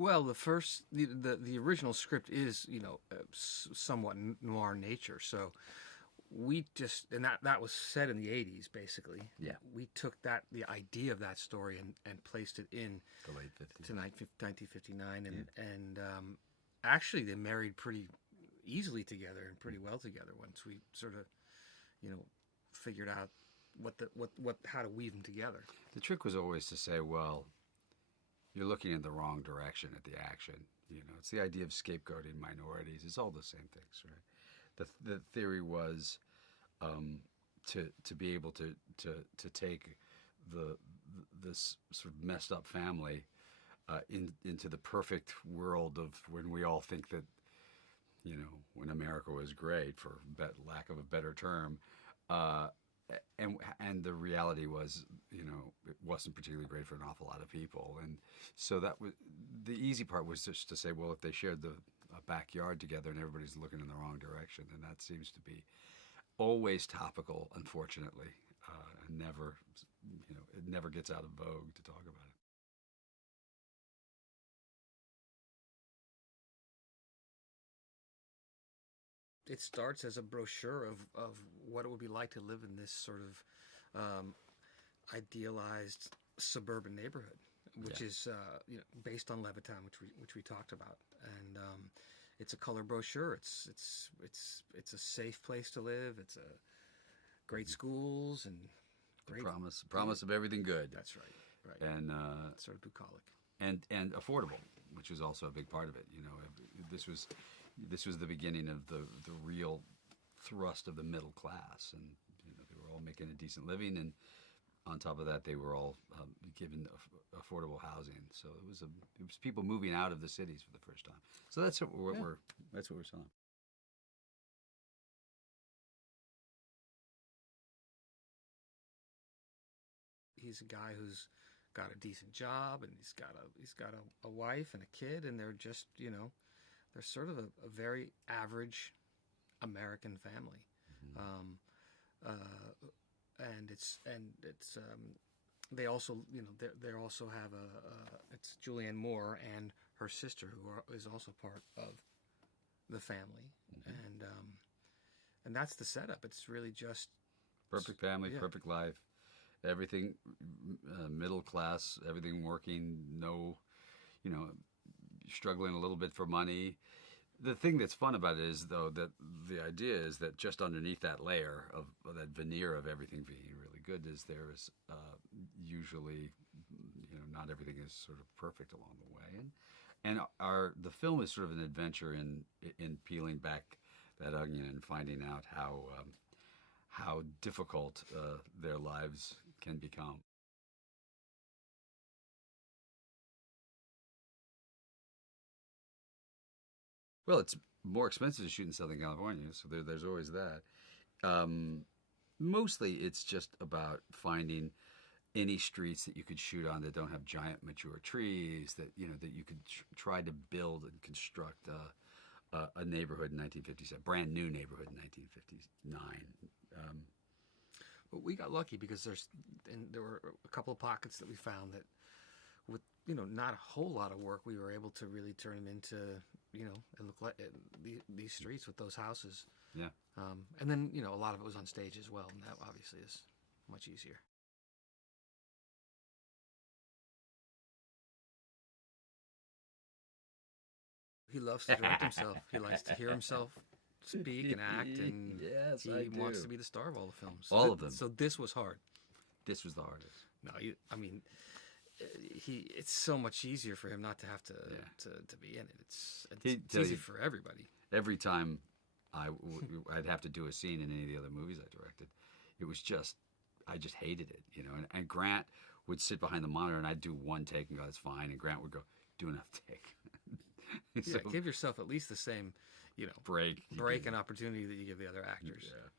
Well, the original script is somewhat noir nature, so we just and that was set in the 80s basically. Yeah. We took the idea of that story and placed it in The late 50s. to 1959, and actually they married pretty easily together and pretty well together once we sort of figured out how to weave them together. The trick was always to say, well, you're looking in the wrong direction at the action. It's the idea of scapegoating minorities. It's all the same things, right? The theory was to be able to take this sort of messed up family into the perfect world of when we all think that when America was great, for lack of a better term, and the reality was, it wasn't particularly great for an awful lot of people. And so that was the easy part, was just to say, well, if they shared a backyard together and everybody's looking in the wrong direction, then that seems to be always topical, unfortunately, and never, it never gets out of vogue to talk about it. It starts as a brochure of what it would be like to live in this sort of idealized suburban neighborhood, which is based on Levittown, which we talked about, and it's a color brochure. It's a safe place to live. It's a great schools and great promise of everything good. That's right. And sort of bucolic and affordable, which was also a big part of it. This was the beginning of the real thrust of the middle class, and they were all making a decent living, and on top of that, they were all given affordable housing. So it was people moving out of the cities for the first time. So that's what we're selling. He's a guy who's got a decent job, and he's got a wife and a kid, and they're just they're sort of a very average American family. Mm-hmm. And it's they also they also have it's Julianne Moore and her sister, who is also part of the family. Mm-hmm. And that's the setup. It's really just perfect family, perfect life, everything middle class, everything working, no struggling a little bit for money. The thing that's fun about it is, though, that the idea is that just underneath that layer of that veneer of everything being really good is there is usually, not everything is sort of perfect along the way, and the film is sort of an adventure in peeling back that onion and finding out how difficult their lives can become. Well, it's more expensive to shoot in Southern California, so there's always that. Mostly, it's just about finding any streets that you could shoot on that don't have giant mature trees, that that you could try to build and construct a neighborhood in 1957, brand new neighborhood in 1959. But we got lucky because there were a couple of pockets that we found that, with not a whole lot of work, we were able to really turn them into and look like these streets with those houses. Yeah. And then a lot of it was on stage as well, and that obviously is much easier. He loves to direct himself. He likes to hear himself speak and act, and yes, he wants to be the star of all the films. So all of them. So this was hard. This was the hardest. No, it's so much easier for him not to have to be in it. It's easy for everybody. Every time I'd have to do a scene in any of the other movies I directed, it was I just hated it, and Grant would sit behind the monitor and I'd do one take and go, that's fine, and Grant would go, do another take. So, give yourself at least the same break and opportunity that you give the other actors. Yeah.